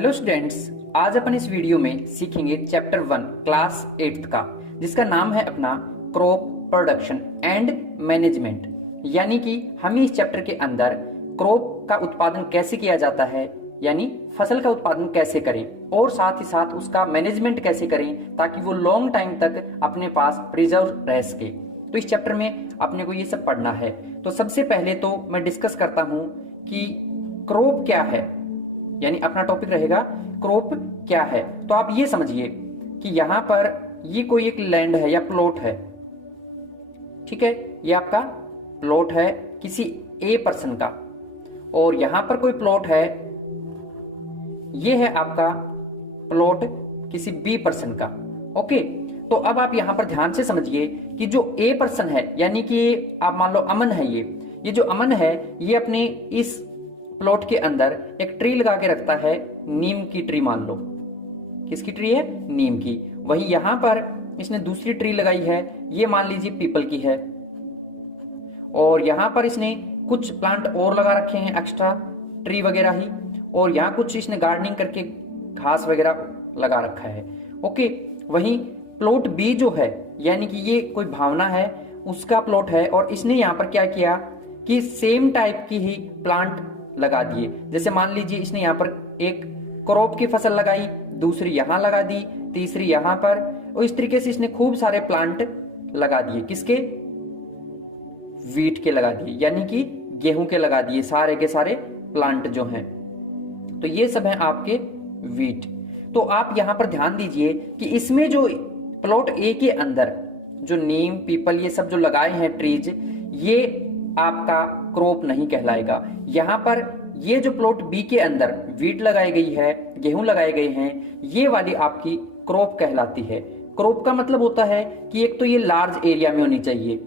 Hello students, आज अपन इस video में सीखेंगे चैप्टर 1 क्लास 8th का, जिसका नाम है अपना क्रॉप प्रोडक्शन एंड मैनेजमेंट। यानी कि हम इस चैप्टर के अंदर क्रॉप का उत्पादन कैसे किया जाता है, यानी फसल का उत्पादन कैसे करें और साथ ही साथ उसका मैनेजमेंट कैसे करें ताकि वो लॉन्ग टाइम तक अपने पास प्रिजर्व रह सके। तो इस चैप्टर में अपने को ये सब पढ़ना है। तो सबसे पहले तो मैं डिस्कस करता हूं कि क्रॉप क्या है, यानी अपना टॉपिक रहेगा क्रॉप क्या है। तो आप ये समझिए कि यहां पर ये कोई एक लैंड है या प्लॉट है, ठीक है। ये आपका प्लॉट है किसी ए पर्सन का, और यहां पर कोई प्लॉट है, ये है आपका प्लॉट किसी बी पर्सन का। ओके, तो अब आप यहां पर ध्यान से समझिए कि जो ए पर्सन है, यानी कि आप मान लो अमन है, ये जो अमन है, ये अपने इस प्लॉट के अंदर एक ट्री लगा के रखता है, नीम की ट्री मान लो। किसकी ट्री है? नीम की। वही यहां पर इसने दूसरी ट्री लगाई है, ये मान लीजिए पीपल की है, और यहां पर इसने कुछ प्लांट और लगा रखे हैं एक्स्ट्रा ट्री वगैरह ही, और यहां कुछ इसने गार्डनिंग करके घास वगैरह लगा रखा है। ओके, वहीं प्लॉट बी जो है, यानी कि ये कोई भावना है, उसका प्लॉट है, और इसने यहां पर क्या किया कि सेम टाइप की ही प्लांट लगा दिए। जैसे मान लीजिए इसने यहां पर एक क्रॉप की फसल लगाई, दूसरी यहां लगा दी, तीसरी यहां पर, और इस तरीके से इसने खूब सारे प्लांट लगा दिए। किसके? वीट के लगा दिए, यानी कि गेहूं के लगा दिए, सारे के सारे प्लांट जो हैं। तो ये सब हैं आपके वीट। तो आप यहां पर ध्यान दीजिए कि इसमें जो प्लॉट ए के अंदर जो नीम पीपल ये सब जो लगाए हैं ट्रीज, ये आपका क्रॉप नहीं कहलाएगा। यहां पर ये जो प्लॉट बी के अंदर वीट लगाई गई है, गेहूं लगाए गए हैं, ये वाली आपकी क्रॉप कहलाती है। क्रॉप का मतलब होता है कि एक तो ये लार्ज एरिया में होनी चाहिए,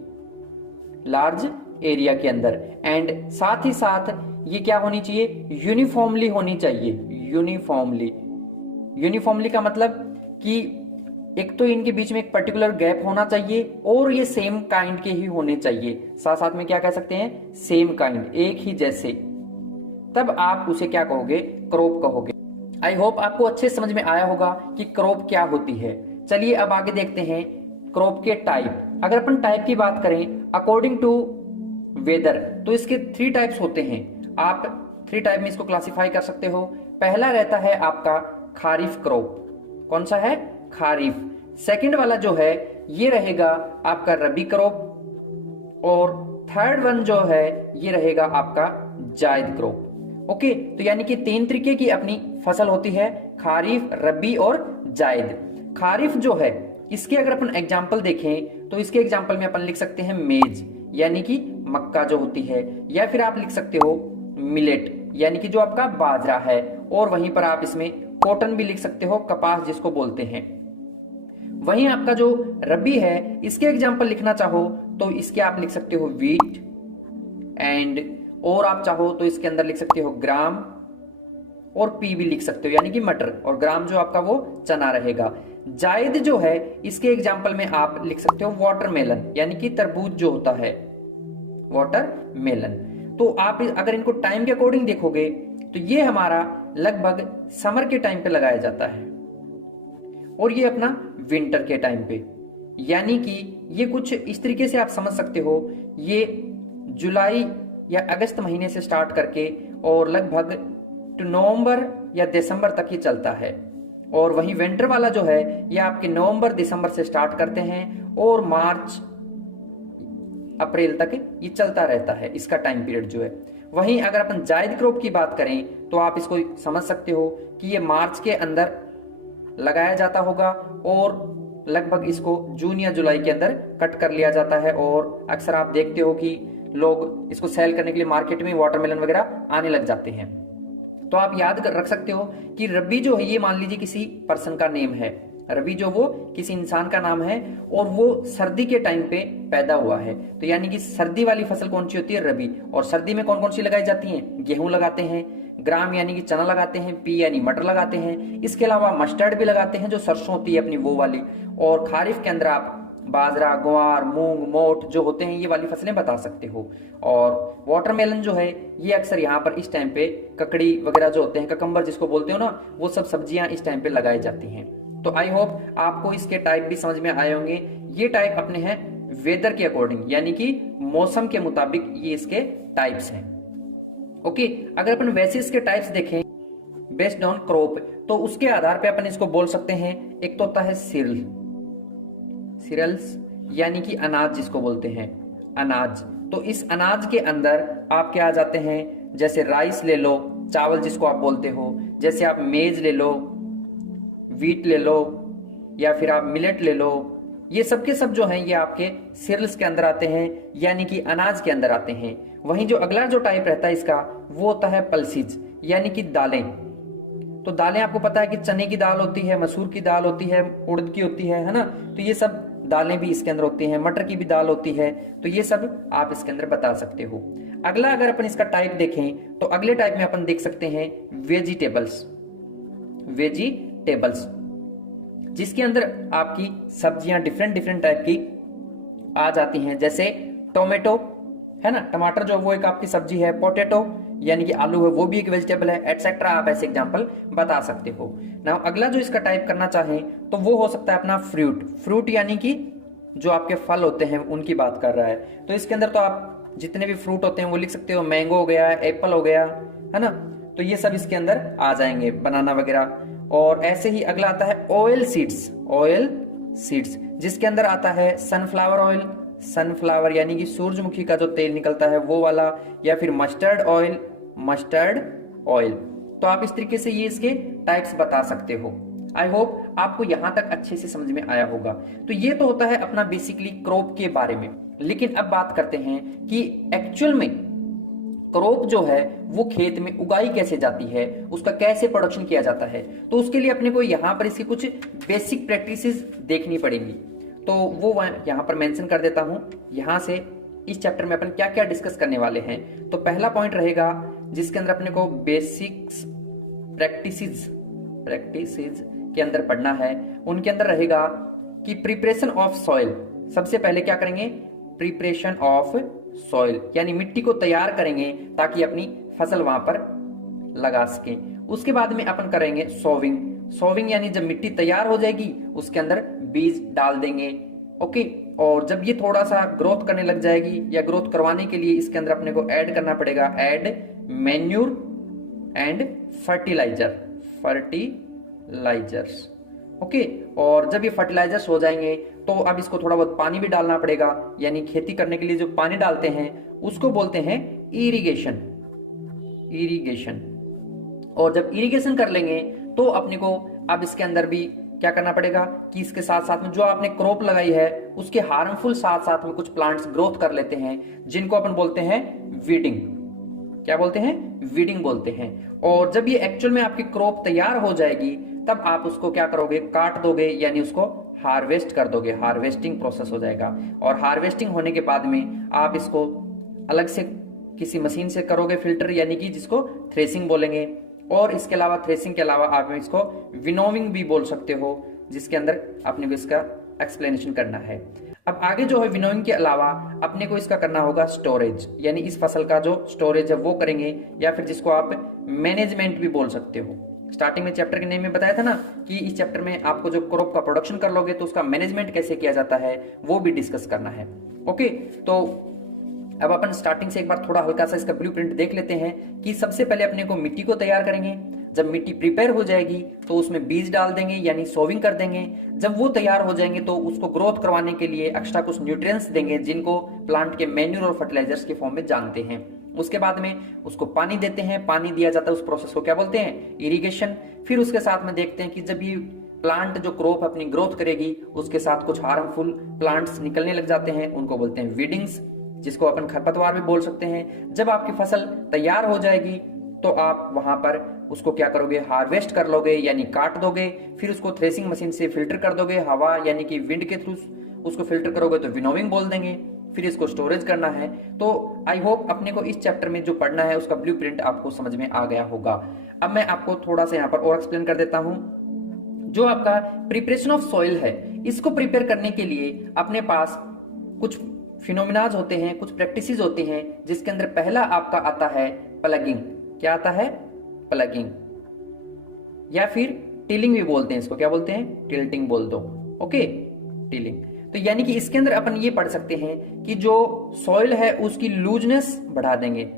लार्ज एरिया के अंदर, एंड साथ ही साथ ये क्या होनी चाहिए? यूनिफॉर्मली होनी चाहिए। यूनिफॉर्मली का मतलब कि एक तो इनके बीच में एक पर्टिकुलर गैप होना चाहिए, और ये सेम काइंड के ही होने चाहिए। साथ साथ में क्या कह सकते हैं? सेम काइंड, एक ही जैसे। तब आप उसे क्या कहोगे? क्रॉप कहोगे। आई होप आपको अच्छे समझ में आया होगा कि क्रॉप क्या होती है। चलिए अब आगे देखते हैं क्रॉप के टाइप। अगर अपन टाइप की बात करें अकॉर्डिंग टू वेदर, तो इसके 3 टाइप्स होते हैं। आप 3 टाइप में इसको क्लासिफाई कर सकते हो। पहला रहता है आपका खारिफ क्रॉप। कौन सा है? खारिफ। सेकंड वाला जो है ये रहेगा आपका रबी क्रॉप, और थर्ड वन जो है ये रहेगा आपका जायद क्रॉप। ओके, तो यानी कि 3 तरीके की अपनी फसल होती है, खारिफ, रबी और जायद। खारिफ जो है, इसके अगर अपन एग्जाम्पल देखें तो इसके एग्जाम्पल में अपन लिख सकते हैं मेज, यानी कि मक्का जो होती है, या फिर आप लिख सकते हो मिलेट, यानी कि जो आपका बाजरा है, और वहीं पर आप इसमें कॉटन भी लिख सकते हो, कपास जिसको बोलते हैं। वहीं आपका जो रबी है, इसके एग्जाम्पल लिखना चाहो तो इसके आप लिख सकते हो वीट, एंड और आप चाहो तो इसके अंदर लिख सकते हो ग्राम, और पी भी लिख सकते हो, यानी कि मटर, और ग्राम जो आपका वो चना रहेगा। जायद जो है, इसके एग्जाम्पल में आप लिख सकते हो वाटरमेलन, यानी कि तरबूज जो होता है, वाटरमेलन। तो आप अगर इनको टाइम के अकॉर्डिंग देखोगे तो ये हमारा लगभग समर के टाइम पे लगाया जाता है, और ये अपना विंटर के टाइम पे। यानी कि ये कुछ इस तरीके से आप समझ सकते हो, ये जुलाई या अगस्त महीने से स्टार्ट करके और लगभग नवंबर या दिसंबर तक ही चलता है। और वहीं विंटर वाला जो है ये आपके नवंबर दिसंबर से स्टार्ट करते हैं और मार्च अप्रैल तक ये चलता रहता है, इसका टाइम पीरियड जो है। वहीं अगर अपन जायद क्रॉप की बात करें तो आप इसको समझ सकते हो कि ये मार्च के अंदर लगाया जाता होगा, और लगभग इसको जून या जुलाई के अंदर कट कर लिया जाता है। और अक्सर आप देखते हो कि लोग इसको सेल करने के लिए मार्केट में वाटरमेलन वगैरह आने लग जाते हैं। तो आप याद रख सकते हो कि रबी जो है, ये मान लीजिए किसी पर्सन का नेम है, रबी जो वो किसी इंसान का नाम है, और वो सर्दी के टाइम पे पैदा हुआ है। तो यानी कि सर्दी वाली फसल कौन सी होती है? रबी। और सर्दी में कौन कौन सी लगाई जाती है? गेहूं लगाते हैं, ग्राम यानी कि चना लगाते हैं, पी यानी मटर लगाते हैं, इसके अलावा मस्टर्ड भी लगाते हैं जो सरसों होती है अपनी वो वाली, और खारिफ के अंदर आप बाजरा, ग्वार, मूंग, मोठ जो होते हैं ये वाली फसलें बता सकते हो। और वाटरमेलन जो है ये अक्सर यहाँ पर इस टाइम पे ककड़ी वगैरह जो होते हैं, ककम्बर जिसको बोलते हो ना, वो सब सब्जियां इस टाइम पे लगाई जाती हैं। तो आई होप आपको इसके टाइप भी समझ में आए होंगे। ये टाइप अपने हैं वेदर के अकॉर्डिंग, यानी कि मौसम के मुताबिक ये इसके टाइप्स हैं। ओके, अगर अपन वैसे इसके टाइप्स देखें बेस्ड ऑन क्रॉप, तो उसके आधार पे अपन इसको बोल सकते हैं। एक तो होता है सीरियल्स, यानी कि अनाज जिसको बोलते हैं, अनाज। तो इस अनाज के अंदर आप क्या आ जाते हैं, जैसे राइस ले लो, चावल जिसको आप बोलते हो, जैसे आप मेज ले लो, वीट ले लो, या फिर आप मिलेट ले लो। ये सब के सब जो हैं ये आपके सीरियल्स के अंदर आते हैं, यानी कि अनाज के अंदर आते हैं। वहीं जो अगला जो टाइप रहता है इसका, वो होता है पल्सीज, यानी कि दालें। तो दालें आपको पता है कि चने की दाल होती है, मसूर की दाल होती है, उड़द की होती है ना। तो ये सब दालें भी इसके अंदर होती हैं, मटर की भी दाल होती है। तो ये सब आप इसके अंदर बता सकते हो। अगला अगर अपन इसका टाइप देखें तो अगले टाइप में अपन देख सकते हैं वेजिटेबल्स, जिसके अंदर आपकी सब्जियां डिफरेंट डिफरेंट टाइप की आ जाती हैं। जैसे टोमेटो है ना, टमाटर जो वो एक आपकी सब्जी है, पोटैटो यानी कि आलू है वो भी एक वेजिटेबल है, एटसेट्रा। आप ऐसे एग्जांपल बता सकते हो ना। अगला जो इसका टाइप करना चाहें तो वो हो सकता है अपना फ्रूट यानी कि जो आपके फल होते हैं उनकी बात कर रहा है। तो इसके अंदर तो आप जितने भी फ्रूट होते हैं वो लिख सकते हो, मैंगो हो गया, एप्पल हो गया, है ना। तो ये सब इसके अंदर आ जाएंगे, बनाना वगैरह। और ऐसे ही अगला आता है ऑयल सीड्स, जिसके अंदर आता है सनफ्लावर ऑयल, सनफ्लावर यानी कि सूरजमुखी का जो तेल निकलता है वो वाला, या फिर मस्टर्ड ऑयल। तो आप इस तरीके से ये इसके टाइप्स बता सकते हो। आई होप आपको यहां तक अच्छे से समझ में आया होगा। तो ये तो होता है अपना बेसिकली क्रॉप के बारे में। लेकिन अब बात करते हैं कि एक्चुअल में क्रॉप जो है वो खेत में उगाई कैसे जाती है, उसका कैसे प्रोडक्शन किया जाता है। तो उसके लिए अपने को यहाँ पर इसकी कुछ बेसिक प्रैक्टिसेस देखनी पड़ेंगी। तो वो यहाँ पर मेंशन कर देता हूँ। यहाँ से इस चैप्टर में अपन क्या क्या डिस्कस करने वाले हैं। तो पहला पॉइंट रहेगा जिसके अंदर अपने को बेसिक्स प्रैक्टिसेस के अंदर पढ़ना है। उनके अंदर रहेगा कि प्रिपरेशन ऑफ सॉइल। सबसे पहले क्या करेंगे, प्रिपरेशन ऑफ सॉइल यानी मिट्टी को तैयार करेंगे ताकि अपनी फसल वहां पर लगा सके। उसके बाद में अपन करेंगे सोविंग यानी जब मिट्टी तैयार हो जाएगी उसके अंदर बीज डाल देंगे। ओके, और जब ये थोड़ा सा ग्रोथ करने लग जाएगी या ग्रोथ करवाने के लिए इसके अंदर अपने को ऐड करना पड़ेगा, add manure and fertilisers. Okay, और जब ये फर्टिलाइजर्स हो जाएंगे तो अब इसको थोड़ा बहुत पानी भी डालना पड़ेगा, यानी खेती करने के लिए जो पानी डालते हैं उसको बोलते हैं इरिगेशन। और जब इरिगेशन कर लेंगे तो अपने को अब इसके अंदर भी क्या करना पड़ेगा कि इसके साथ साथ में जो आपने क्रॉप लगाई है उसके हार्मफुल साथ साथ में कुछ प्लांट्स ग्रोथ कर लेते हैं, जिनको अपन बोलते हैं वीडिंग। क्या बोलते हैं, वीडिंग बोलते हैं। और जब ये एक्चुअल में आपकी क्रॉप तैयार हो जाएगी तब आप उसको क्या करोगे, काट दोगे, यानी उसको हार्वेस्ट कर दोगे। हार्वेस्टिंग प्रोसेस हो जाएगा। और हार्वेस्टिंग होने के बाद में आप इसको अलग से किसी मशीन से करोगे फिल्टर, यानी कि जिसको थ्रेसिंग बोलेंगे। और इसके अलावा थ्रेसिंग के अलावा आप इसको विनोविंग भी बोल सकते हो, जिसके अंदर अपने को इसका एक्सप्लेनेशन करना है। अब आगे जो है विनोइंग के अलावा अपने को इसका करना होगा स्टोरेज, यानी इस फसल का जो स्टोरेज है वो करेंगे, या फिर जिसको आप मैनेजमेंट भी बोल सकते हो। स्टार्टिंग में चैप्टर के नेम में बताया था ना कि इस चैप्टर में आपको जो क्रॉप का प्रोडक्शन कर लोगे तो उसका मैनेजमेंट कैसे किया जाता है वो भी डिस्कस करना है। ओके, तो अब अपन स्टार्टिंग से एक बार थोड़ा हल्का सा इसका ब्लूप्रिंट देख लेते हैं कि सबसे पहले अपने को मिट्टी को तैयार करेंगे। जब मिट्टी प्रिपेयर हो जाएगी तो उसमें बीज डाल देंगे, यानी सोविंग कर देंगे। जब वो तैयार हो जाएंगे तो उसको ग्रोथ करवाने के लिए एक्स्ट्रा कुछ न्यूट्रिएंट्स देंगे, जिनको प्लांट के मैन्यूर और फर्टिलाइजर्स के फॉर्म में जानते हैं। उसके बाद में उसको पानी देते हैं, पानी दिया जाता है, उस प्रोसेस को क्या बोलते हैं, इरिगेशन। फिर उसके साथ में देखते हैं कि जब ये प्लांट जो क्रॉप अपनी ग्रोथ करेगी उसके साथ कुछ हार्मफुल प्लांट्स निकलने लग जाते हैं, उनको बोलते हैं वीडिंग्स, जिसको अपन खरपतवार भी बोल सकते हैं। जब आपकी फसल तैयार हो जाएगी तो आप वहां पर उसको क्या करोगे, हार्वेस्ट कर लोगे, यानी काट दोगे। फिर उसको थ्रेसिंग मशीन से फिल्टर कर दोगे, हवा यानी कि विंड के थ्रू उसको फिल्टर करोगे तो विनोविंग बोल देंगे। फिर इसको स्टोरेज करना है। तो आई होप अपने को इस चैप्टर में जो पढ़ना है उसका ब्लूप्रिंट आपको समझ में आ गया होगा। अब मैं आपको थोड़ा सा यहाँ पर और एक्सप्लेन कर देता हूँ। जो आपका प्रिपरेशन ऑफ सॉइल है, इसको प्रिपेयर करने के लिए अपने पास कुछ फिनोमिनाज होते हैं, कुछ प्रैक्टिसेस होते हैं, जिसके अंदर पहला आपका आता है प्लगिंग। क्या आता है? प्लगिंग, या फिर टिलिंग भी बोलते हैं इसको। क्या बोलते हैं? टिल्टिंग बोल दो। Okay, tilling. तो यानी कि इसके अंदर अपन ये पढ़ सकते हैं कि जो सॉइल है उसकी लूजनेस बढ़ा देंगे,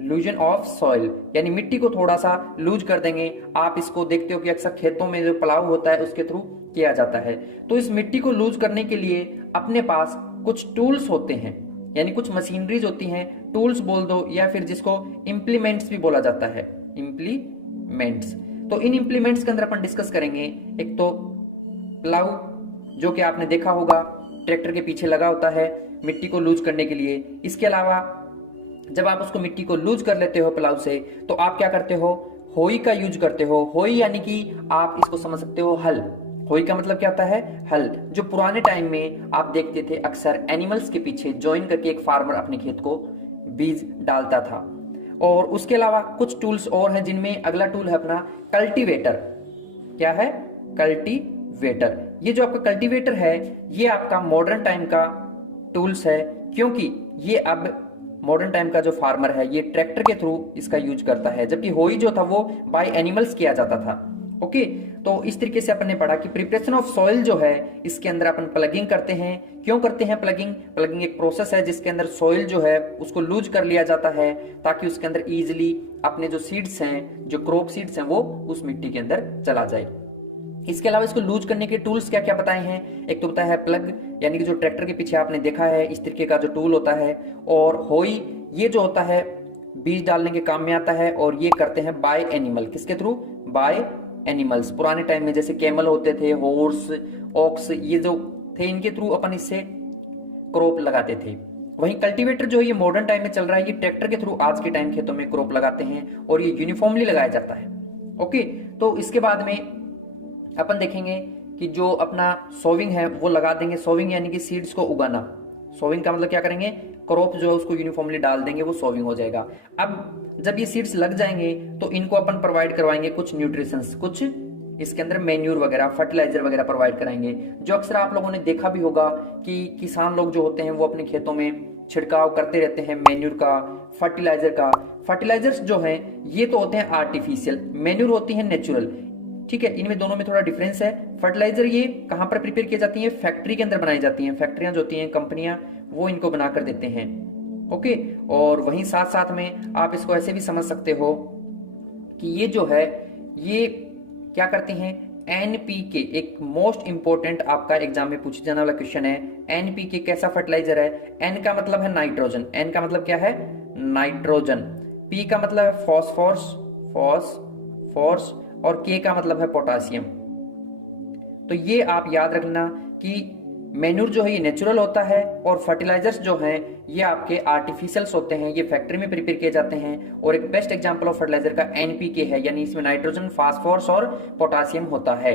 लूजन ऑफ सॉइल, यानी मिट्टी को थोड़ा सा लूज कर देंगे। आप इसको देखते हो कि अक्सर खेतों में जो प्लाव होता है उसके थ्रू किया जाता है। तो इस मिट्टी को लूज करने के लिए अपने पास कुछ टूल्स होते हैं, यानी कुछ मशीनरीज होती हैं, टूल्स बोल दो, या फिर जिसको इम्प्लीमेंट्स भी बोला जाता है, इम्प्लीमेंट्स। तो इन इम्प्लीमेंट्स के अंदर अपन डिस्कस करेंगे। एक तो प्लाव, जो कि आपने देखा होगा ट्रैक्टर के पीछे लगा होता है मिट्टी को लूज करने के लिए। इसके अलावा जब आप उसको मिट्टी को लूज कर लेते हो प्लाव से, तो आप क्या करते हो? होई का यूज करते हो। होई यानी कि आप इसको समझ सकते हो हल। होई का मतलब क्या होता है? हल। जो पुराने टाइम में आप देखते थे अक्सर एनिमल्स के पीछे ज्वाइन करके एक फार्मर अपने खेत को बीज डालता था। और उसके अलावा कुछ टूल्स और हैं, जिनमें अगला टूल है अपना कल्टीवेटर। क्या है? कल्टीवेटर। ये जो आपका कल्टीवेटर है, ये आपका मॉडर्न टाइम का टूल्स है, क्योंकि ये अब मॉडर्न टाइम का जो फार्मर है ये ट्रैक्टर के थ्रू इसका यूज करता है, जबकि होई जो था वो बाय एनिमल्स किया जाता था। ओके, तो इस तरीके से अपन ने पढ़ा कि प्रिपरेशन ऑफ सॉइल जो है, इसके अंदर अपन प्लगिंग करते हैं। क्यों करते हैं प्लगिंग? प्लगिंग एक प्रोसेस है जिसके अंदर सॉइल जो है उसको लूज कर लिया जाता है, ताकि उसके अंदर इजिली अपने जो सीड्स हैं, जो क्रॉप सीड्स हैं, वो उस मिट्टी के अंदर चला जाए। इसके अलावा इसको लूज करने के टूल्स क्या क्या बताए हैं? एक तो बताया है प्लग, यानी कि जो ट्रैक्टर के पीछे आपने देखा है इस तरीके का जो टूल होता है। और होई, ये जो होता है बीज डालने के काम में आता है, और ये करते हैं बाय एनिमल। किसके थ्रू? By animals. पुराने टाइम में जैसे कैमल होते थे, हॉर्स, ऑक्स, ये जो थे, इनके थ्रू अपन इससे क्रॉप लगाते थे। वहीं कल्टीवेटर जो है ये मॉडर्न टाइम में चल रहा है, ये ट्रैक्टर के थ्रू आज के टाइम खेतों में क्रॉप लगाते हैं, और ये यूनिफॉर्मली लगाया जाता है। ओके, तो इसके बाद में अपन देखेंगे कि जो अपना सोविंग है वो लगा देंगे। सोविंग यानी कि सीड्स को उगाना। सोविंग का मतलब क्या करेंगे? क्रॉप जो है उसको यूनिफॉर्मली डाल देंगे, वो सोविंग हो जाएगा। अब जब ये सीड्स लग जाएंगे तो इनको अपन प्रोवाइड करवाएंगे कुछ न्यूट्रिशंस, कुछ इसके अंदर मैन्यूर वगैरह, फर्टिलाइजर वगैरह प्रोवाइड कराएंगे। जो अक्सर आप लोगों ने देखा भी होगा कि किसान लोग जो होते हैं वो अपने खेतों में छिड़काव करते रहते हैं मैन्यूर का, फर्टिलाइजर का। फर्टिलाइजर्स जो हैं ये तो होते हैं आर्टिफिशियल, मैन्यूर होती है नेचुरल। ठीक है, इनमें दोनों में थोड़ा डिफरेंस है। फर्टिलाइजर ये कहां पर प्रिपेयर की जाती है? फैक्ट्री के अंदर बनाई जाती हैं। फैक्ट्रियां जो होती हैं, कंपनियां, वो इनको बना कर देते हैं। ओके, और वहीं साथ साथ में आप इसको ऐसे भी समझ सकते हो कि ये जो है ये क्या करते हैं? एनपीके, एक मोस्ट इंपोर्टेंट आपका एग्जाम में पूछे जाने वाला क्वेश्चन है। एनपीके कैसा फर्टिलाइजर है? एन का मतलब है नाइट्रोजन। एन का मतलब क्या है? नाइट्रोजन। पी का मतलब है फॉस्फोरस, फॉस्फोरस, और के का मतलब है पोटासियम। तो ये आप याद रखना कि मैन्यूर जो है ये नेचुरल होता है, और फर्टिलाइजर्स जो हैं ये आपके आर्टिफिशियल्स होते हैं, ये फैक्ट्री में प्रिपेयर किए जाते हैं। और एक बेस्ट एग्जांपल ऑफ फर्टिलाइजर का एनपीके है, यानी इसमें नाइट्रोजन, फास्फोरस और पोटासियम होता है।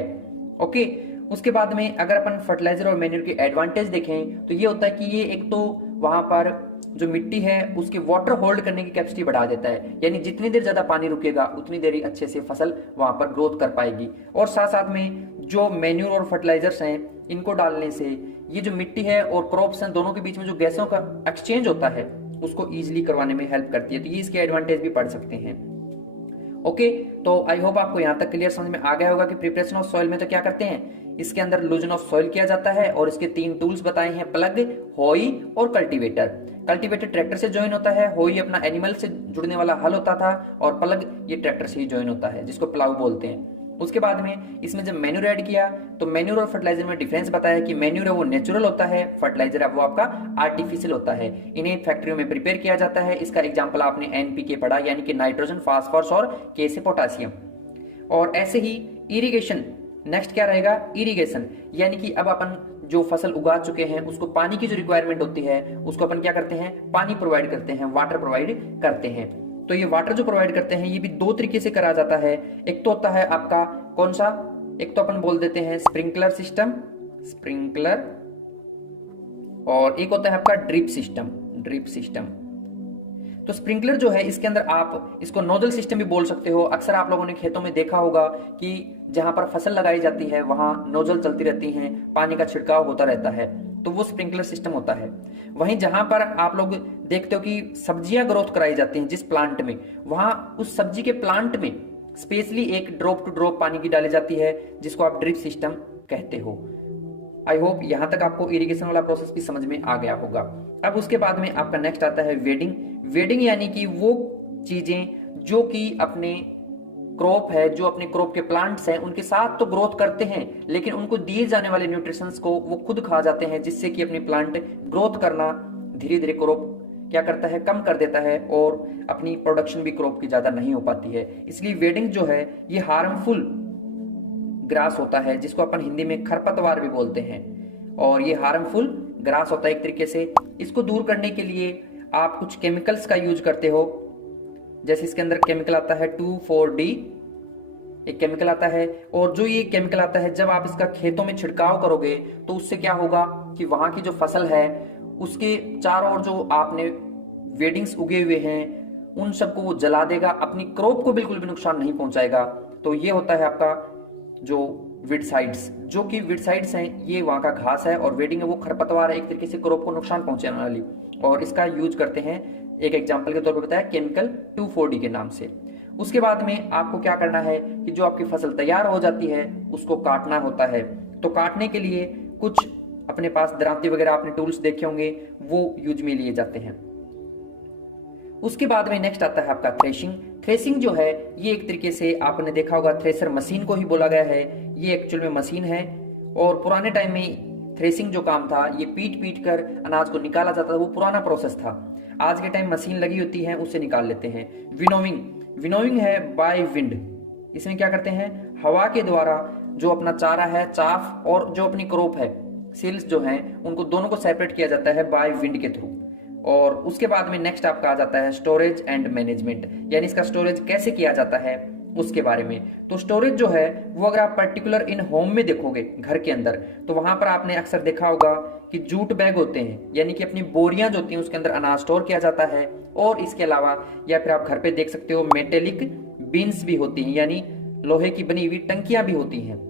ओके, उसके बाद में अगर अपन फर्टिलाइजर और मैन्यूर के एडवांटेज देखें तो ये होता है कि ये एक तो वहां पर जो मिट्टी है उसकी वाटर होल्ड करने की कैपेसिटी बढ़ा देता है, यानी जितनी देर ज्यादा पानी रुकेगा उतनी देर ही अच्छे से फसल वहां पर ग्रोथ कर पाएगी। और साथ साथ में जो मैन्यूर और फर्टिलाइजर्स हैं इनको डालने से ये जो मिट्टी है और क्रॉप्स हैं दोनों के बीच में जो गैसों का एक्सचेंज होता है उसको ईजिली करवाने में हेल्प करती है। तो ये इसके एडवांटेज भी पढ़ सकते हैं। ओके, तो आई होप आपको यहाँ तक क्लियर समझ में आ गया होगा कि प्रिपरेशन ऑफ सॉइल में तो क्या करते हैं, इसके अंदर लूजन ऑफ सॉइल किया जाता है, और इसके 3 टूल्स बताए हैं, प्लग, होई और कल्टीवेटर। कल्टीवेटर ट्रैक्टर से ज्वाइन होता है, होई अपना एनिमल से जुड़ने वाला हल होता था, और प्लग ये ट्रैक्टर से ही ज्वाइन होता है जिसको प्लाव बोलते हैं। उसके बाद में इसमें जब मैन्यूर ऐड किया तो मैन्यूर और फर्टिलाइजर में डिफरेंस बताया कि मैन्यूर है वो नेचुरल होता है, फर्टिलाइजर है वो आपका आर्टिफिशियल होता है। इन्हें फैक्ट्रियों में प्रिपेयर किया जाता है। इसका एग्जांपल आपने एनपीके पढ़ा, यानी कि नाइट्रोजन, फास्फोरस और के से पोटासियम। और ऐसे ही इरिगेशन, नेक्स्ट क्या रहेगा? इरिगेशन, यानी कि अब अपन जो फसल उगा चुके हैं उसको पानी की जो रिक्वायरमेंट होती है उसको अपन क्या करते हैं? पानी प्रोवाइड करते हैं, वाटर प्रोवाइड करते हैं। तो ये वाटर जो प्रोवाइड करते हैं ये भी 2 तरीके से करा जाता है। एक तो होता है आपका कौन सा? एक तो अपन बोल देते हैं स्प्रिंकलर सिस्टम, स्प्रिंकलर, और एक होता है आपका ड्रिप सिस्टम, ड्रिप सिस्टम। तो स्प्रिंकलर जो है इसके अंदर आप इसको नोजल सिस्टम भी बोल सकते हो। अक्सर आप लोगों ने खेतों में देखा होगा कि जहां पर फसल लगाई जाती है वहां नोजल चलती रहती हैं, पानी का छिड़काव होता रहता है, तो वो स्प्रिंकलर सिस्टम होता है। वहीं जहां पर आप लोग देखते हो कि सब्जियां ग्रोथ कराई जाती हैं जिस प्लांट में, वहां उस सब्जी के प्लांट में स्पेशली एक ड्रॉप टू ड्रॉप पानी की डाली जाती है जिसको आप ड्रिप सिस्टम कहते हो। आई होप यहां तक आपको इरिगेशन वाला प्रोसेस भी समझ में आ गया होगा। अब उसके बाद में आपका नेक्स्ट आता है वेडिंग। वेडिंग यानी कि वो चीजें जो कि अपने क्रॉप है, जो अपने क्रॉप के प्लांट्स हैं उनके साथ तो ग्रोथ करते हैं, लेकिन उनको दिए जाने वाले न्यूट्रिशंस को वो खुद खा जाते हैं, जिससे कि अपनी प्लांट ग्रोथ करना धीरे धीरे क्रॉप क्या करता है, कम कर देता है और अपनी प्रोडक्शन भी क्रॉप की ज्यादा नहीं हो पाती है। इसलिए वेडिंग जो है ये हार्मफुल ग्रास होता है, जिसको अपन हिंदी में खरपतवार भी बोलते हैं, और ये हार्मफुल ग्रास होता है एक तरीके से। इसको दूर करने के लिए आप कुछ केमिकल्स का यूज करते हो, जैसे इसके अंदर केमिकल आता है 2,4-D एक केमिकल आता है, और जो ये केमिकल आता है जब आप इसका खेतों में छिड़काव करोगे तो उससे क्या होगा कि वहां की जो फसल है उसके चारों ओर जो आपने वेडिंग्स उगे हुए हैं उन सबको वो जला देगा, अपनी क्रॉप को बिल्कुल भी नुकसान नहीं पहुंचाएगा। तो ये होता है आपका जो वीडसाइड्स, जो कि वीडसाइड्स हैं ये वहां का घास है, और वेडिंग है वो खरपतवार है एक तरीके से क्रॉप को नुकसान पहुंचाने वाली, और इसका यूज करते हैं एक एग्जांपल के तौर पर बताया केमिकल 2,4-D के नाम से। उसके बाद में आपको क्या करना है कि जो आपकी फसल तैयार हो जाती है उसको काटना होता है। तो काटने के लिए कुछ अपने पास दरांती वगैरह आपने टूल्स देखे होंगे, वो यूज में लिए जाते हैं। उसके बाद में नेक्स्ट आता है आपका थ्रेशिंग। थ्रेसिंग जो है ये एक तरीके से आपने देखा होगा थ्रेसर मशीन को ही बोला गया है, ये एक्चुअल में मशीन है, और पुराने टाइम में थ्रेसिंग जो काम था ये पीट पीट कर अनाज को निकाला जाता था, वो पुराना प्रोसेस था। आज के टाइम मशीन लगी होती है उससे निकाल लेते हैं। विनोविंग, विनोविंग है बाय विंड, इसमें क्या करते हैं हवा के द्वारा जो अपना चारा है, चाफ और जो अपनी क्रॉप है, सील्स जो हैं उनको दोनों को सेपरेट किया जाता है बाय विंड के थ्रू। और उसके बाद में नेक्स्ट आपका आ जाता है स्टोरेज एंड मैनेजमेंट, यानी इसका स्टोरेज कैसे किया जाता है उसके बारे में। तो स्टोरेज जो है वो अगर आप पर्टिकुलर इन होम में देखोगे घर के अंदर, तो वहां पर आपने अक्सर देखा होगा कि जूट बैग होते हैं, यानी कि अपनी बोरियां जो होती हैं उसके अंदर अनाज स्टोर किया जाता है। और इसके अलावा या फिर आप घर पे देख सकते हो मेटेलिक बीन्स भी होती हैं, यानी लोहे की बनी हुई टंकियां भी होती हैं।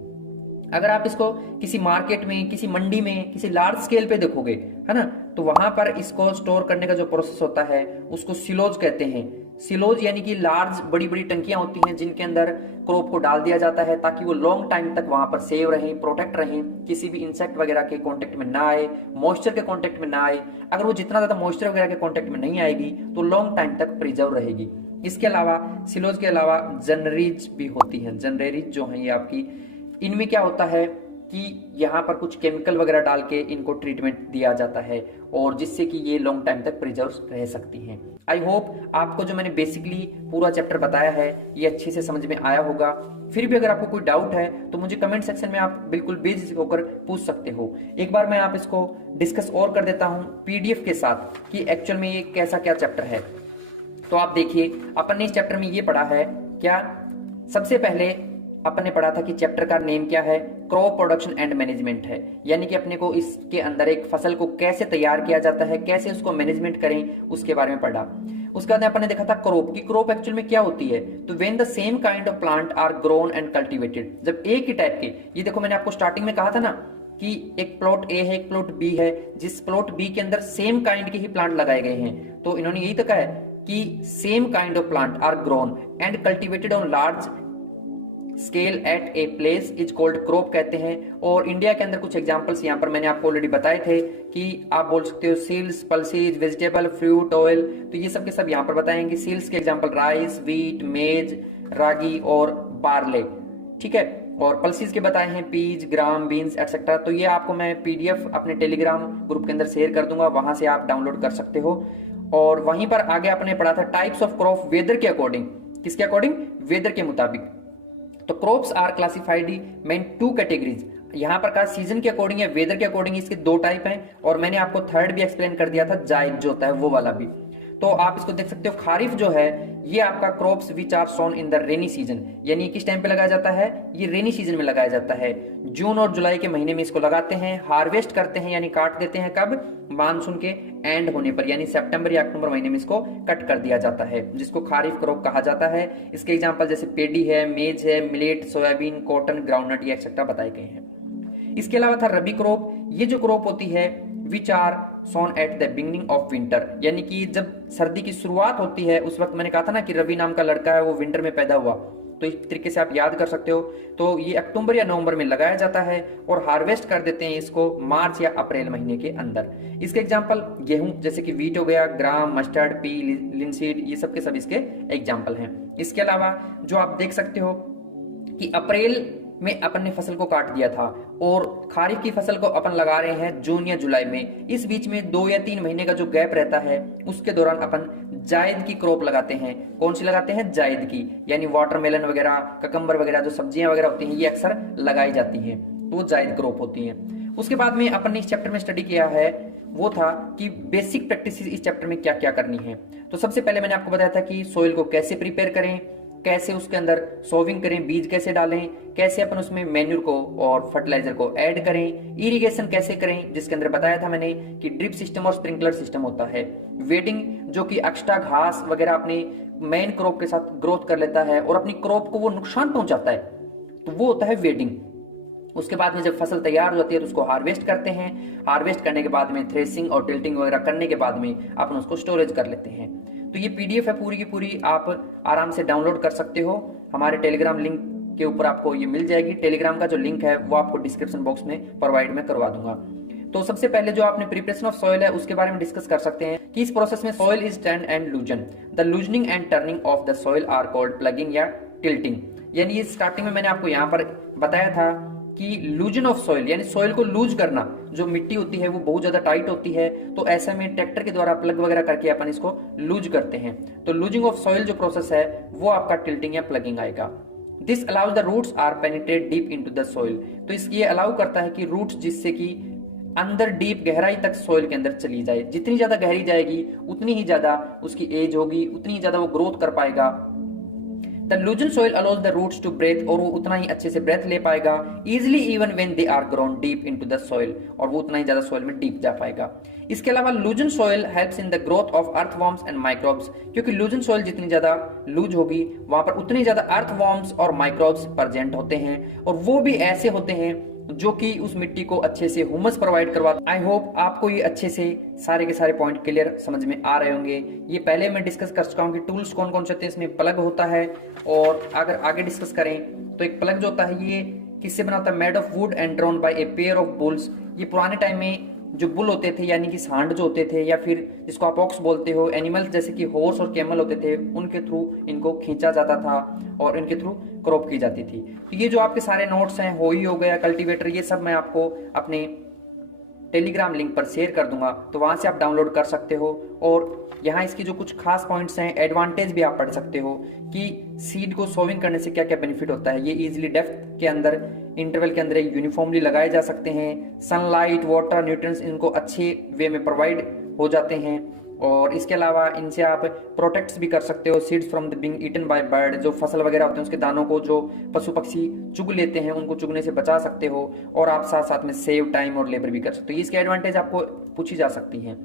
अगर आप इसको किसी मार्केट में, किसी मंडी में, किसी लार्ज स्केल पे देखोगे, है ना, तो वहां पर इसको स्टोर करने का जो प्रोसेस होता है उसको सिलोज कहते हैं। सिलोज यानी कि लार्ज बड़ी बड़ी टंकियां होती हैं जिनके अंदर क्रॉप को डाल दिया जाता है ताकि वो लॉन्ग टाइम तक वहां पर सेव रहें, प्रोटेक्ट रहें, किसी भी इंसेक्ट वगैरह के कांटेक्ट में ना आए, मॉइस्चर के कांटेक्ट में ना आए। अगर वो जितना ज्यादा मॉइस्चर वगैरह के कांटेक्ट में नहीं आएगी तो लॉन्ग टाइम तक प्रिजर्व रहेगी। इसके अलावा सिलोज के अलावा जनरेज भी होती है। जनरेज जो है ये आपकी, इनमें क्या होता है कि यहाँ पर कुछ केमिकल वगैरह डाल के इनको ट्रीटमेंट दिया जाता है, और जिससे कि ये लॉन्ग टाइम तक प्रिजर्व रह सकती हैं। आई होप आपको जो मैंने बेसिकली पूरा चैप्टर बताया है ये अच्छे से समझ में आया होगा। फिर भी अगर आपको कोई डाउट है तो मुझे कमेंट सेक्शन में आप बिल्कुल बेझिझक होकर पूछ सकते हो। एक बार मैं आप इसको डिस्कस और कर देता हूँ PDF के साथ कि एक्चुअल में ये कैसा क्या चैप्टर है। तो आप देखिए, अपन ने इस चैप्टर में ये पढ़ा है क्या, सबसे पहले अपन ने पढ़ा था कि चैप्टर का नेम क्या है, क्रॉप प्रोडक्शन एंड मैनेजमेंट है, यानी कि अपने को इसके अंदर एक फसल को कैसे तैयार किया जाता है, कैसे उसको मैनेजमेंट करें उसके बारे में पढ़ा। उसके बाद अपन ने देखा था क्रॉप की, क्रॉप एक्चुअल में क्या होती है। तो when the same kind of plant are grown and cultivated, जब एक ही टाइप के, ये देखो मैंने आपको स्टार्टिंग में कहा था ना कि एक प्लॉट ए है एक प्लॉट बी है, जिस प्लॉट बी के अंदर सेम काइंड के ही प्लांट लगाए गए हैं, तो इन्होंने यही तो कहा है कि same kind of plant are grown and cultivated on large scale at a place is called crop कहते हैं। और इंडिया के अंदर कुछ एग्जांपल्स यहाँ पर मैंने आपको ऑलरेडी बताए थे कि आप बोल सकते हो cereals, pulses, vegetable, fruit, oil, तो ये सब के सब यहाँ पर बताएंगे। सील्स के एग्जांपल राइस, व्हीट, मेज, रागी और बार्ले, ठीक है। और पल्सेज के बताए हैं पीज, ग्राम, बीन्स एटसेट्रा। तो ये आपको मैं PDF अपने टेलीग्राम ग्रुप के अंदर शेयर कर दूंगा, वहां से आप डाउनलोड कर सकते हो। और वहीं पर आगे आपने पढ़ा था टाइप्स ऑफ क्रॉप वेदर के अकॉर्डिंग, किसके अकॉर्डिंग, वेदर के मुताबिक। तो crops are classified main 2 categories, यहाँ पर कहा सीजन के अकॉर्डिंग या वेदर के अकॉर्डिंग, इसके 2 टाइप हैं। और मैंने आपको थर्ड भी एक्सप्लेन कर दिया था, जायद जो होता है वो वाला भी। तो आप इसको देख सकते हो, खारिफ जो है ये आपका crops which are sown in the rainy season, यानी किस टाइम पे लगाया जाता है, ये रेनी सीजन में लगाया जाता है। जून और जुलाई के महीने में इसको लगाते हैं, हार्वेस्ट करते हैं यानी काट देते हैं कब, मानसून के एंड होने पर, यानी सितंबर या अक्टूबर महीने में इसको कट कर दिया जाता है, जिसको खारिफ क्रॉप कहा जाता है। इसके एग्जांपल जैसे पेडी है, मेज है, मिलेट, सोयाबीन, कॉटन, ग्राउंडनट ये एक्सेट्रा बताए गए हैं। इसके अलावा था रबी क्रॉप। ये जो क्रॉप होती है which are sown at the beginning of winter, यानी कि जब सर्दी की शुरुआत होती है उस वक्त, मैंने कहा था ना कि रवि नाम का लड़का है वो विंटर में पैदा हुआ, तो इस तरीके से आप याद कर सकते हो। तो ये अक्टूबर या नवंबर में लगाया जाता है और हार्वेस्ट कर देते हैं इसको मार्च या अप्रैल महीने के अंदर। इसके एग्जांपल गेहूं जैसे कि वीट हो गया, ग्राम, मस्टर्ड, पी, लिनसीड, ये सब के सब इसके एग्जांपल हैं। इसके अलावा जो आप देख सकते हो कि अप्रैल में अपन ने फसल को काट दिया था और खारिफ की फसल को अपन लगा रहे हैं जून या जुलाई में, इस बीच में 2 या 3 महीने का जो गैप रहता है उसके दौरान अपन जायद की क्रॉप लगाते हैं। कौन सी लगाते हैं, जायद की, यानी वाटरमेलन वगैरह, ककम्बर वगैरह जो सब्जियां वगैरह होती हैं ये अक्सर लगाई जाती हैं, तो वो जायद क्रॉप होती हैं। उसके बाद में अपन ने इस चैप्टर में स्टडी किया है वो था कि बेसिक प्रैक्टिस इस चैप्टर में क्या क्या करनी है। तो सबसे पहले मैंने आपको बताया था कि सोइल को कैसे प्रिपेयर करें, कैसे उसके अंदर सोविंग करें, बीज कैसे डालें, कैसे अपन उसमें मैन्यूर को और फर्टिलाइजर को ऐड करें, इरिगेशन कैसे करें, जिसके अंदर बताया था मैंने कि ड्रिप सिस्टम और स्प्रिंकलर सिस्टम होता है, वेडिंग जो कि एक्स्ट्रा घास वगैरह अपने मेन क्रॉप के साथ ग्रोथ कर लेता है और अपनी क्रॉप को वो नुकसान पहुंचाता है, तो वो होता है वेडिंग। उसके बाद में जब फसल तैयार हो जाती है तो उसको हार्वेस्ट करते हैं, हार्वेस्ट करने के बाद में थ्रेसिंग और टिल्टिंग वगैरह करने के बाद में अपन उसको स्टोरेज कर लेते हैं। तो ये पीडीएफ है पूरी की पूरी, आप आराम से डाउनलोड कर सकते हो, हमारे टेलीग्राम लिंक के ऊपर आपको ये मिल जाएगी। टेलीग्राम का जो लिंक है वो आपको डिस्क्रिप्शन बॉक्स में प्रोवाइड में करवा दूंगा। तो सबसे पहले जो आपने प्रिपरेशन ऑफ सॉइल है उसके बारे में डिस्कस कर सकते हैं कि इस प्रोसेस में soil is turn and loosen, the loosening and turning of the soil are called ploughing या टिल्टिंग। यानी ये स्टार्टिंग में मैंने आपको यहाँ पर बताया था कि लूजन ऑफ सॉइल यानी सॉइल को लूज करना, जो मिट्टी होती है वो बहुत ज्यादा टाइट होती है, तो ऐसे में ट्रैक्टर के द्वारा प्लग वगैरह करके अपन इसको लूज करते हैं। तो लूजिंग ऑफ सॉइल जो प्रोसेस है वो आपका टिल्टिंग या प्लगिंग आएगा। This allows the roots are penetrate deep into the soil, तो इसकी अलाउ करता है कि रूट्स जिससे कि अंदर डीप गहराई तक सॉइल के अंदर चली जाए, जितनी ज्यादा गहरी जाएगी उतनी ही ज्यादा उसकी एज होगी, उतनी ही ज्यादा वो ग्रोथ कर पाएगा। The loosen soil allows the roots to breathe, और वो उतना ही अच्छे से ब्रेथ ले पाएगा easily even when they are grown deep into the soil, और वो उतना ही ज्यादा सॉइल में डीप जा पाएगा। इसके अलावा लूजन soil helps in the growth of earthworms and microbes, क्योंकि लूजन सॉइल जितनी ज्यादा लूज होगी वहां पर उतनी ज्यादा अर्थवॉर्म्स और माइक्रोब्स प्रेजेंट होते हैं, और वो भी ऐसे होते हैं जो कि उस मिट्टी को अच्छे से ह्यूमस प्रोवाइड करवाता है। आई होप आपको ये अच्छे से सारे के सारे पॉइंट क्लियर समझ में आ रहे होंगे। ये पहले मैं डिस्कस कर चुका हूँ कि टूल्स कौन कौन से होते हैं, इसमें प्लग होता है, और अगर आगे डिस्कस करें तो एक प्लग जो होता है ये किससे बना होता है, made of would and drawn by a pair of bulls. ये पुराने टाइम में जो बुल होते थे यानी कि सांड जो होते थे, या फिर जिसको आप ऑक्स बोलते हो, एनिमल्स जैसे कि हॉर्स और कैमल होते थे, उनके थ्रू इनको खींचा जाता था और इनके थ्रू क्रॉप की जाती थी। तो ये जो आपके सारे नोट्स हैं, होई हो गया, कल्टीवेटर, ये सब मैं आपको अपने टेलीग्राम लिंक पर शेयर कर दूंगा, तो वहां से आप डाउनलोड कर सकते हो। और यहाँ इसकी जो कुछ खास पॉइंट्स हैं, एडवांटेज भी आप पढ़ सकते हो कि सीड को सोविंग करने से क्या क्या बेनिफिट होता है। ये इजीली डेप्थ के अंदर, इंटरवल के अंदर यूनिफॉर्मली लगाए जा सकते हैं, सनलाइट, वाटर, न्यूट्रिएंट्स इनको अच्छे वे में प्रोवाइड हो जाते हैं, और इसके अलावा इनसे आप प्रोटेक्ट भी कर सकते हो seeds from the being eaten by bird. जो फसल वगैरह होते हैं उसके दानों को जो पशु पक्षी चुग लेते हैं उनको चुगने से बचा सकते हो, और आप साथ साथ में सेव टाइम और लेबर भी कर सकते हो। इसके एडवांटेज आपको पूछी जा सकती हैं।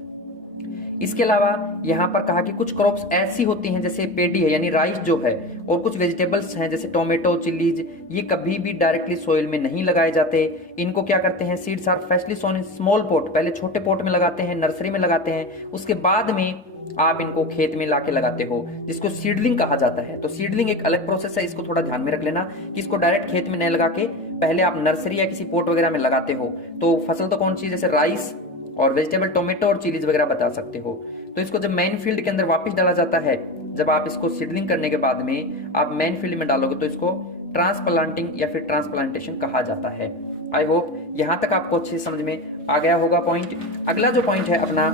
इसके अलावा यहाँ पर कहा कि कुछ क्रॉप्स ऐसी होती हैं जैसे पेडी है यानी राइस जो है, और कुछ वेजिटेबल्स हैं जैसे टोमेटो, चिलीज, ये कभी भी डायरेक्टली सोइल में नहीं लगाए जाते। इनको क्या करते हैं, seeds are freshly sown in small pot, पहले छोटे पॉट में लगाते हैं, नर्सरी में लगाते हैं, उसके बाद में आप इनको खेत में लाके लगाते हो, जिसको सीडलिंग कहा जाता है। तो सीडलिंग एक अलग प्रोसेस है, इसको थोड़ा ध्यान में रख लेना कि इसको डायरेक्ट खेत में नहीं लगा के पहले आप नर्सरी या किसी पॉट वगैरह में लगाते हो। तो फसल तो कौन सी, जैसे राइस और वेजिटेबल, टोमेटो और चिलीज वगैरह बता सकते हो। तो इसको जब मेन फील्ड के अंदर वापस डाला जाता है, जब आप इसको सीडलिंग करने के बाद में आप मेन फील्ड में डालोगे तो इसको ट्रांसप्लांटिंग या फिर ट्रांसप्लांटेशन कहा जाता है। आई होप यहां तक आपको अच्छे से समझ में आ गया होगा पॉइंट। अगला जो पॉइंट है अपना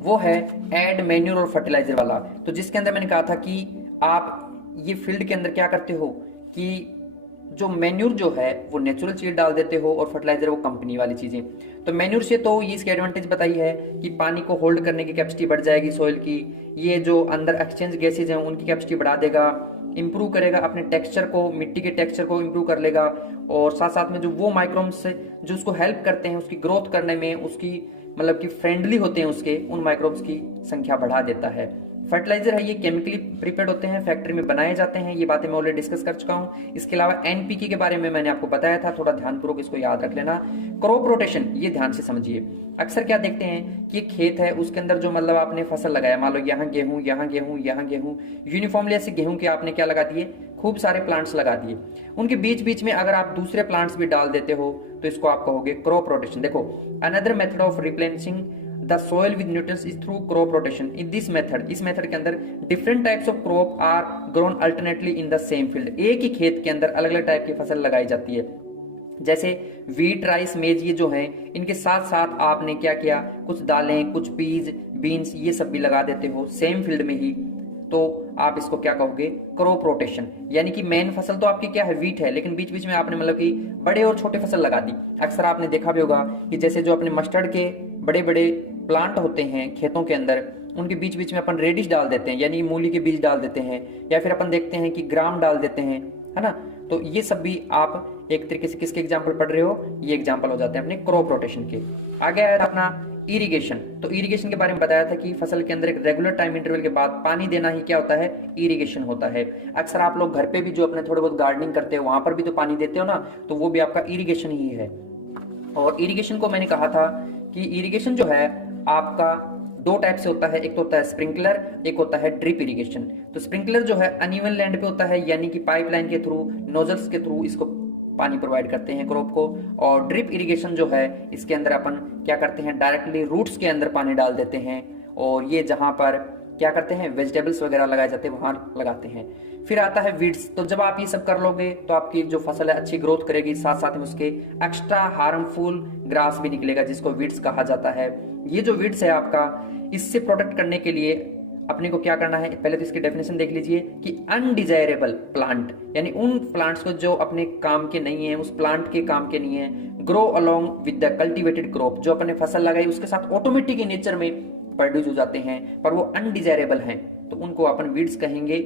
वो है एड मैन्यूर और फर्टिलाइजर वाला। तो जिसके अंदर मैंने कहा था कि आप ये फील्ड के अंदर क्या करते हो कि जो मैन्यूर जो है वो नेचुरल चीज डाल देते हो और फर्टिलाइजर वो कंपनी वाली चीजें। तो मैन्यूर से तो ये इसकी एडवांटेज बताई है कि पानी को होल्ड करने की कैपेसिटी बढ़ जाएगी सॉइल की, ये जो अंदर एक्सचेंज गैसेज हैं उनकी कैपेसिटी बढ़ा देगा, इंप्रूव करेगा अपने टेक्सचर को, मिट्टी के टेक्सचर को इंप्रूव कर लेगा, और साथ साथ में जो वो माइक्रोब्स जो उसको हेल्प करते हैं उसकी ग्रोथ करने में, उसकी मतलब कि फ्रेंडली होते हैं उसके, उन माइक्रोब्स की संख्या बढ़ा देता है। फर्टिलाइजर है ये केमिकली प्रिपेयर्ड होते हैं, फैक्ट्री में बनाए जाते हैं, ये बातें मैं ऑलरेडी डिस्कस कर चुका हूं। इसके अलावा एनपीके के बारे में मैंने आपको बताया था, थोड़ा ध्यानपूर्वक इसको याद रख लेना। क्रॉप रोटेशन ये ध्यान से समझिए। अक्सर क्या देखते हैं कि खेत है उसके अंदर जो मतलब आपने फसल लगाया, मान लो यहाँ गेहूं, यहाँ गेहूं, यहाँ गेहूं, यूनिफॉर्मली ऐसे गेहूं के आपने क्या लगा दिए, खूब सारे प्लांट्स लगा दिए, उनके बीच बीच में अगर आप दूसरे प्लांट्स भी डाल देते हो तो इसको आप कहोगे क्रॉप रोटेशन। देखो, another method of replenishing the soil with nutrients is through crop rotation. In this method, इस मेथड के अंदर different types of crop are grown alternately in the same field. एक ही खेत के अंदर अलग अलग टाइप की फसल लगाई जाती है, जैसे वीट, राइस, मेज, ये जो है इनके साथ साथ आपने क्या किया, कुछ दालें, कुछ पीज, बीन्स, ये सब भी लगा देते हो सेम फील्ड में ही, तो आप इसको क्या कहोगे, क्रॉप रोटेशन। यानी कि मेन फसल तो आपकी क्या है, वीट है, लेकिन बीच बीच में आपने मतलब कि बड़े और छोटे फसल लगा दी। अक्सर आपने देखा भी होगा कि जैसे जो अपने मस्टर्ड के बड़े बड़े प्लांट होते हैं खेतों के अंदर, उनके बीच बीच में अपन रेडिश डाल देते हैं, यानी मूली के बीज डाल देते हैं, या फिर अपन देखते हैं कि ग्राम डाल देते हैं, है ना। तो ये सब भी आप एक तरीके से किसके एग्जाम्पल पढ़ रहे हो, ये एग्जाम्पल हो जाते हैं अपने क्रॉप रोटेशन के। आगे आया अपना इरिगेशन। तो इरिगेशन के बारे में बताया था कि फसल के अंदर एक रेगुलर टाइम इंटरवल के बाद पानी देना ही क्या होता है, इरिगेशन होता है। अक्सर आप लोग घर पे भी जो अपने थोड़े बहुत गार्डनिंग करते हो वहां पर भी तो पानी देते हो ना, तो वो भी आपका इरिगेशन ही है। और इरिगेशन को मैंने कहा था कि इरिगेशन जो है आपका दो टाइप से होता है, एक तो होता है स्प्रिंकलर, एक होता है ड्रिप इरिगेशन। तो स्प्रिंकलर जो है अनइवन लैंड पे होता है, यानी कि पाइपलाइन के थ्रू, नोजल्स के थ्रू इसको पानी प्रोवाइड करते हैं क्रॉप को। और ड्रिप इरिगेशन जो है इसके अंदर अपन क्या करते हैं, डायरेक्टली रूट्स के अंदर पानी डाल देते हैं, और ये जहां पर क्या करते हैं, वेजिटेबल्स वगैरह लगाए जाते हैं वहां लगाते हैं। फिर आता है वीड्स। तो जब आप ये सब कर लोगे तो आपकी जो फसल है अच्छी ग्रोथ करेगी, साथ साथ में उसके एक्स्ट्रा हार्मफुल ग्रास भी निकलेगा जिसको वीड्स कहा जाता है। ये जो वीड्स है आपका, इससे प्रोटेक्ट करने के लिए अपने को क्या करना है, पहले तो इसकी डेफिनेशन देख लीजिए कि अनडिजायरेबल प्लांट, यानी उन प्लांट्स को जो अपने काम के नहीं है, उस प्लांट के काम के नहीं है, grow along with the cultivated crop, जो अपने फसल लगाई उसके साथ ऑटोमेटिक नेचर में प्रोड्यूस हो जाते हैं पर वो अनडिजायरेबल हैं, तो उनको अपन वीड्स कहेंगे।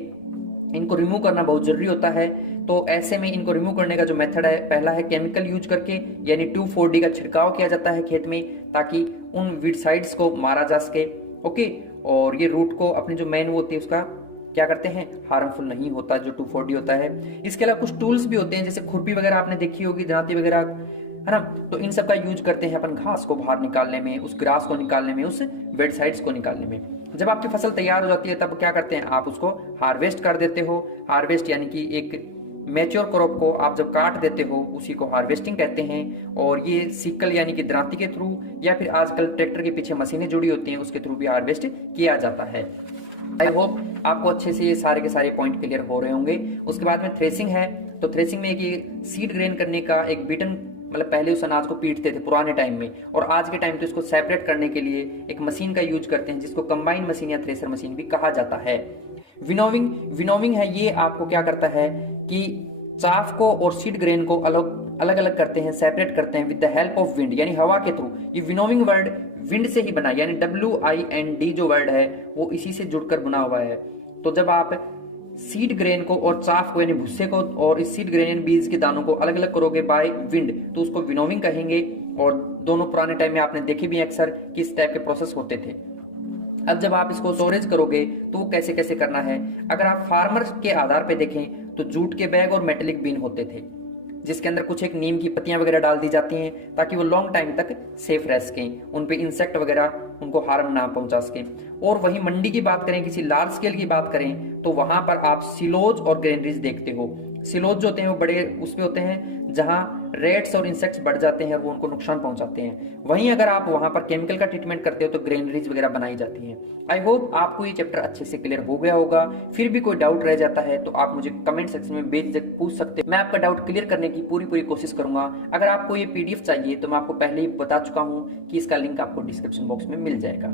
इनको रिमूव करना बहुत जरूरी होता है। तो ऐसे में इनको रिमूव करने का जो मेथड है, पहला है केमिकल यूज करके, यानी 2,4-D का छिड़काव किया जाता है खेत में ताकि उन वीडसाइड्स को मारा जा सके। ओके, और ये रूट को अपनी जो मेन वो होती है उसका क्या करते हैं, हार्मफुल नहीं होता जो 2,4-D होता है। इसके अलावा कुछ टूल्स भी होते हैं, जैसे खुरपी वगैरह आपने देखी होगी, दांती वगैरह, है ना। तो इन सब का यूज करते हैं अपन घास को बाहर निकालने में, उस ग्रास को निकालने में, उस वेडसाइड्स को निकालने में। जब आपकी फसल तैयार हो जाती है तब क्या करते हैं, आप उसको हार्वेस्ट कर देते हो। हार्वेस्ट यानी कि एक मैच्योर क्रॉप को आप जब काट देते हो उसी को हार्वेस्टिंग कहते हैं। और ये सिकल यानी कि दरांती के थ्रू, या फिर आजकल ट्रैक्टर के पीछे मशीनें जुड़ी होती हैं उसके थ्रू भी हार्वेस्ट किया जाता है। आई होप आपको अच्छे से ये सारे के सारे पॉइंट क्लियर हो रहे होंगे। उसके बाद में थ्रेसिंग है। तो थ्रेसिंग में एक सीड ग्रेन करने का एक बीटन, मतलब पहले उस अनाज को पीटते थे पुराने टाइम में, और आज के टाइम तो इसको सेपरेट करने के लिए एक मशीन का यूज करते हैं जिसको कंबाइन मशीन या थ्रेसर मशीन भी कहा जाता है। विनोविंग है, ये आपको क्या करता है कि चाफ को और सीड ग्रेन को अलग अलग करते हैं, सेपरेट करते हैं with the help of wind, यानी हवा के थ्रू। ये विनोविंग वर्ड विंड से ही बना, यानी WIND जो वर्ड है वो इसी से जुड़कर बना हुआ है। तो जब आप सीड ग्रेन को और चाफ को यानी भुस्से को और इस सीड ग्रेन बीज के दानों को अलग अलग करोगे बाय विंड, तो उसको विनोविंग कहेंगे। और दोनों पुराने टाइम में आपने देखे भी अक्सर किस टाइप के प्रोसेस होते थे। अब जब आप इसको स्टोरेज करोगे तो वो कैसे कैसे करना है, अगर आप फार्मर के आधार पे देखें तो जूट के बैग और मेटेलिक बीन होते थे जिसके अंदर कुछ एक नीम की पत्तियां वगैरह डाल दी जाती हैं ताकि वो लॉन्ग टाइम तक सेफ रह सकें, उन पे इंसेक्ट वगैरह उनको हार्म ना पहुंचा सके। और वहीं मंडी की बात करें, किसी लार्ज स्केल की बात करें, तो वहां पर आप सिलोज और ग्रेनरीज देखते हो। सिलोज जो होते हैं वो बड़े उसमें होते हैं जहां रेट्स और इंसेक्ट्स बढ़ जाते हैं और वो उनको नुकसान पहुंचाते हैं। वहीं अगर आप वहां पर केमिकल का ट्रीटमेंट करते हो तो ग्रेनरीज वगैरह बनाई जाती हैं। आई होप आपको ये चैप्टर अच्छे से क्लियर हो गया होगा। फिर भी कोई डाउट रह जाता है तो आप मुझे कमेंट सेक्शन में बेझिझक पूछ सकते हैं, मैं आपका डाउट क्लियर करने की पूरी कोशिश करूंगा। अगर आपको ये PDF चाहिए तो मैं आपको पहले ही बता चुका हूं कि इसका लिंक आपको डिस्क्रिप्शन बॉक्स में मिल जाएगा।